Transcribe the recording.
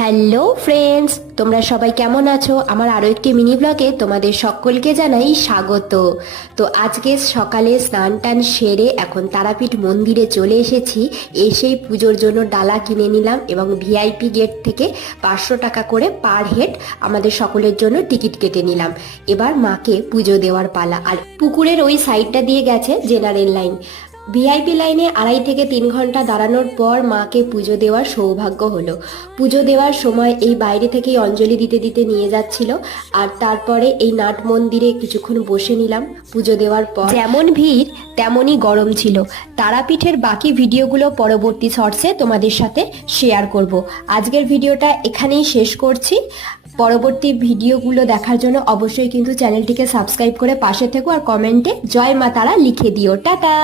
Hello friends, তোমরা সবাই কেমন আছো? আমার আরও একটি মিনি ব্লগে তোমাদের সকলকে জানাই স্বাগত। তো আজকে সকালে স্নান টান সেরে এখন তারাপীঠ মন্দিরে চলে এসেছি। এসেই পুজোর জন্য ডালা কিনে নিলাম এবং ভিআইপি গেট থেকে 500 টাকা করে পার হেড আমাদের সকলের জন্য টিকিট কেটে নিলাম। এবার মাকে পুজো দেওয়ার পালা। আর পুকুরের ওই সাইডটা দিয়ে গেছে জেনারেল লাইন। ভিআইপি লাইনে 2.5 থেকে 3 ঘন্টা দাঁড়ানোর পর মাকে পুজো দেওয়ার সৌভাগ্য হলো। পুজো দেওয়ার সময় এই বাইরে থেকেই অঞ্জলি দিতে দিতে নিয়ে যাচ্ছিল। আর তারপরে এই নাট মন্দিরে কিছুক্ষণ বসে নিলাম। পুজো দেওয়ার পর যেমন ভিড় তেমনই গরম ছিল। তারাপীঠের বাকি ভিডিওগুলো পরবর্তী শর্টসে তোমাদের সাথে শেয়ার করব। আজকের ভিডিওটা এখানেই শেষ করছি। পরবর্তী ভিডিওগুলো দেখার জন্য অবশ্যই কিন্তু চ্যানেলটিকে সাবস্ক্রাইব করে পাশে থেকো আর কমেন্টে জয় মা তারা লিখে দিও। টাটা।